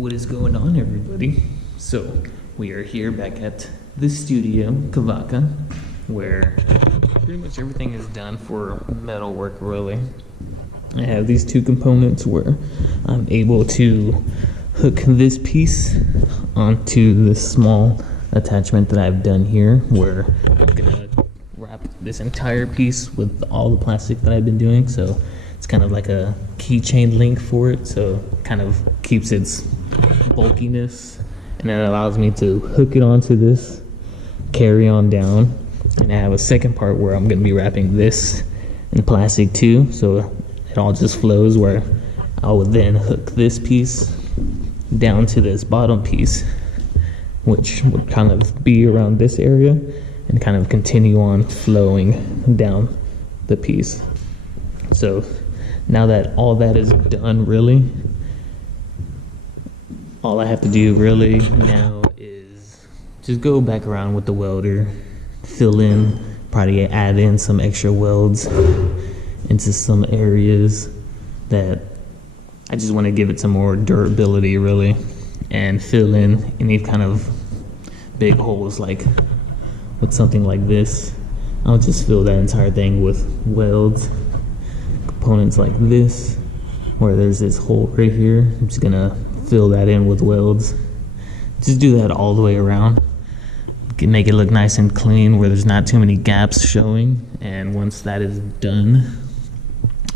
What is going on, everybody? So we are here back at the studio, Kavaka, where pretty much everything is done for metal work, really. I have these two components where I'm able to hook this piece onto this small attachment that I've done here, where I'm gonna wrap this entire piece with all the plastic that I've been doing. So it's kind of like a keychain link for it, so kind of keeps its bulkiness, and then it allows me to hook it onto this, carry on down, and I have a second part where I'm going to be wrapping this in plastic too, so it all just flows, where I would then hook this piece down to this bottom piece, which would kind of be around this area and kind of continue on flowing down the piece. So now that all that is done, really, all I have to do really now is just go back around with the welder, fill in, probably add in some extra welds into some areas that I just want to give it some more durability, really, and fill in any kind of big holes. Like with something like this, I'll just fill that entire thing with welds. Components like this, where there's this hole right here, I'm just gonna fill that in with welds. Just do that all the way around. Make it look nice and clean, where there's not too many gaps showing. And once that is done,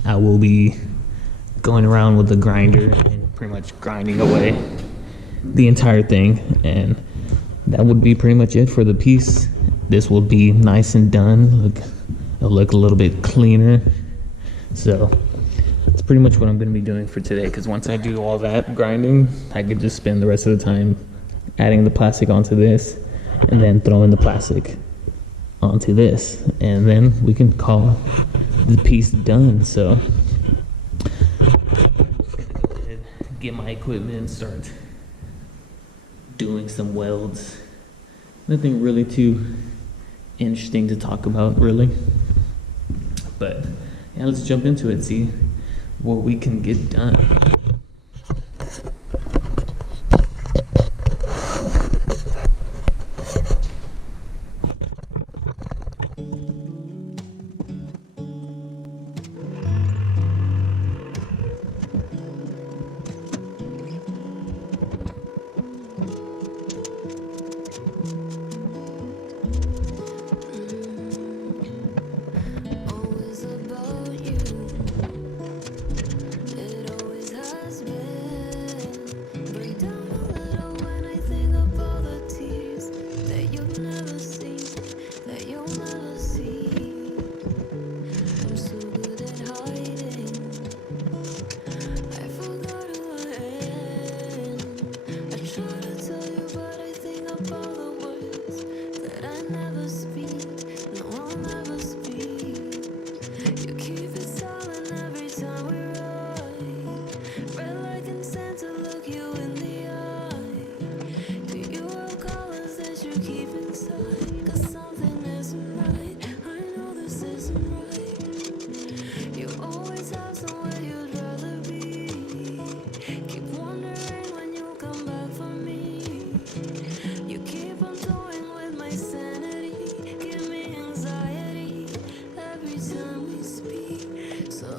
I will be going around with the grinder and pretty much grinding away the entire thing. And that would be pretty much it for the piece. This will be nice and done. It'll look a little bit cleaner. So that's pretty much what I'm going to be doing for today, because once I do all that grinding, I could just spend the rest of the time adding the plastic onto this and then throwing the plastic onto this, and then we can call the piece done. So I'm just going to go ahead, get my equipment and start doing some welds. Nothing really too interesting to talk about, really, but yeah, let's jump into it, see what we can get done.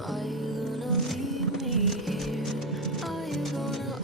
Are you gonna leave me here? Are you gonna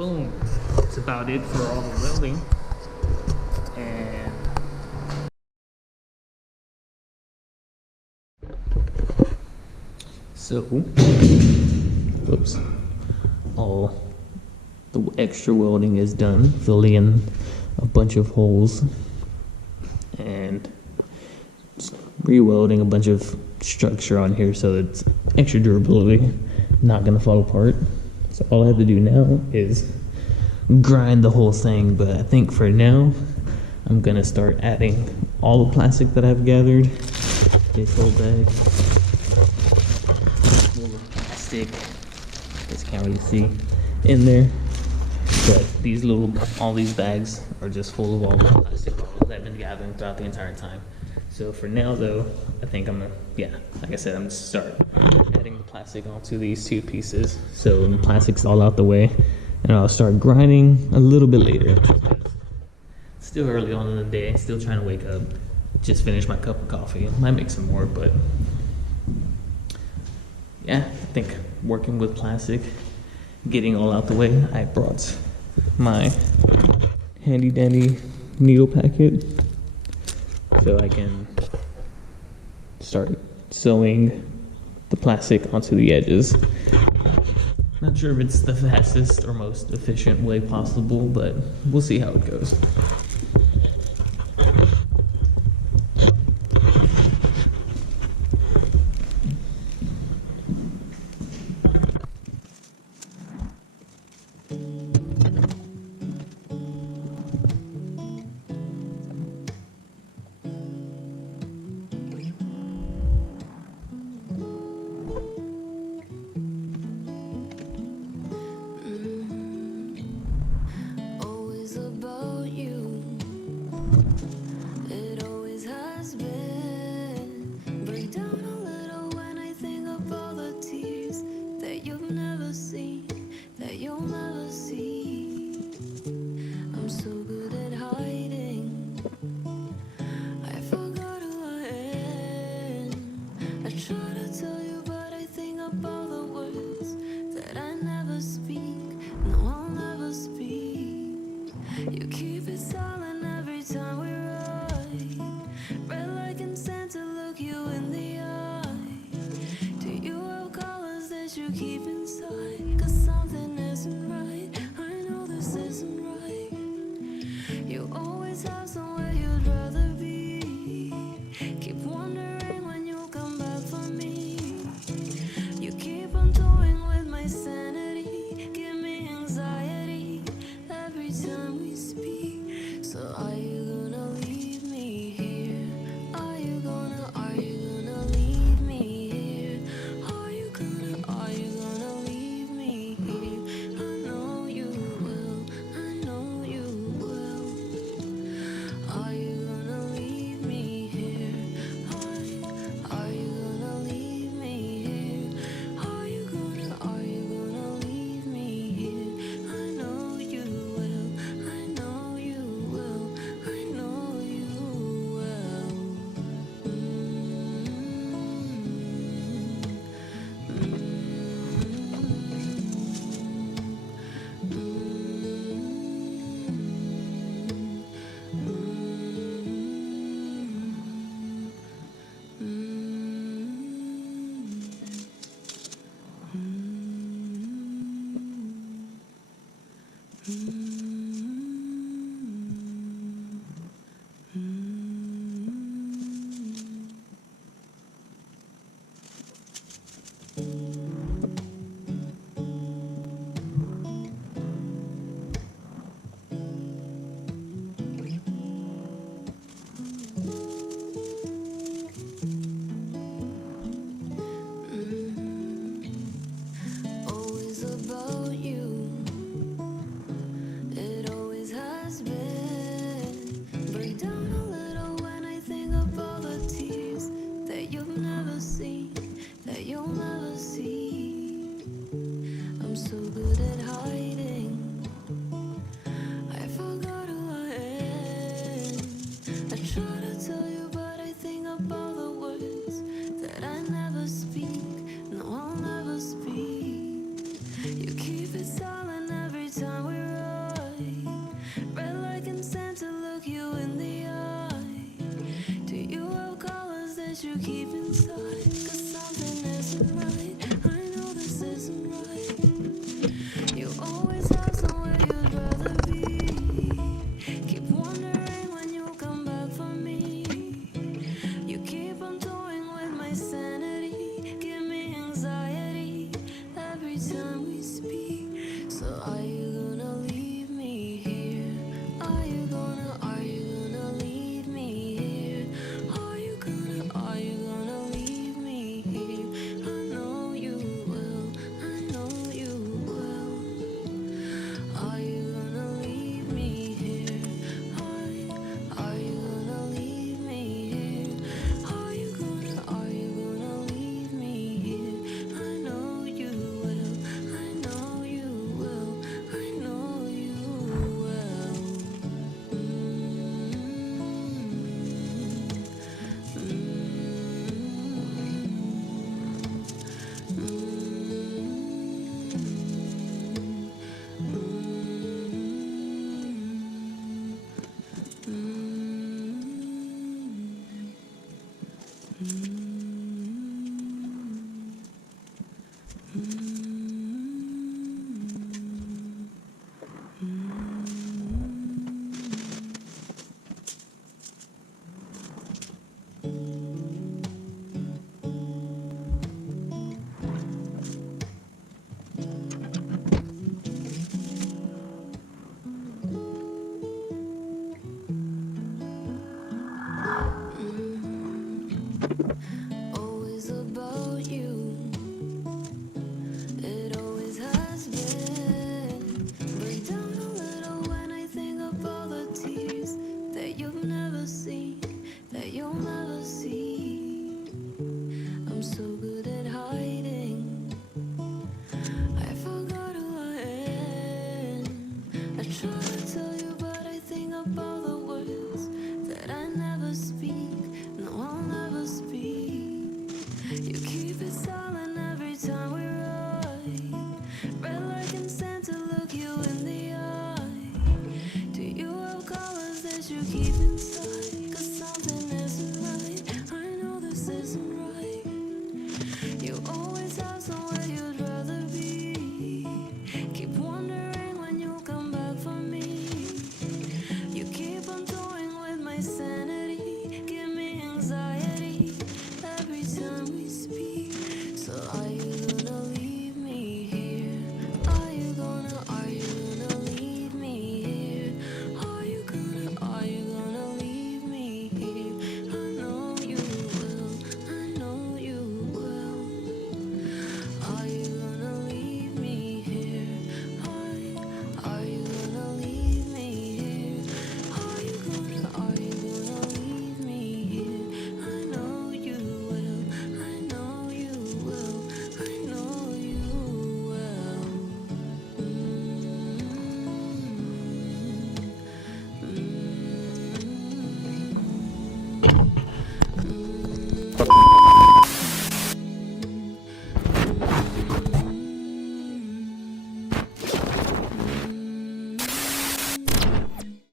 boom, that's about it for all the welding. And so, whoops, all the extra welding is done, filling in a bunch of holes and re-welding a bunch of structure on here so it's extra durability, not gonna fall apart. So all I have to do now is grind the whole thing, but I think for now I'm gonna start adding all the plastic that I've gathered. This whole bag, little plastic, guys can't really see in there, but all these bags are just full of all the plastic bottles I've been gathering throughout the entire time. So for now though, I think I'm gonna, like I said, I'm gonna start adding the plastic onto these two pieces. So the plastic's all out the way, and I'll start grinding a little bit later. It's still early on in the day, still trying to wake up. Just finished my cup of coffee. Might make some more, but yeah, I think working with plastic, getting all out the way, I brought my handy dandy needle packet so I can start sewing the plastic onto the edges. Not sure if it's the fastest or most efficient way possible, but we'll see how it goes.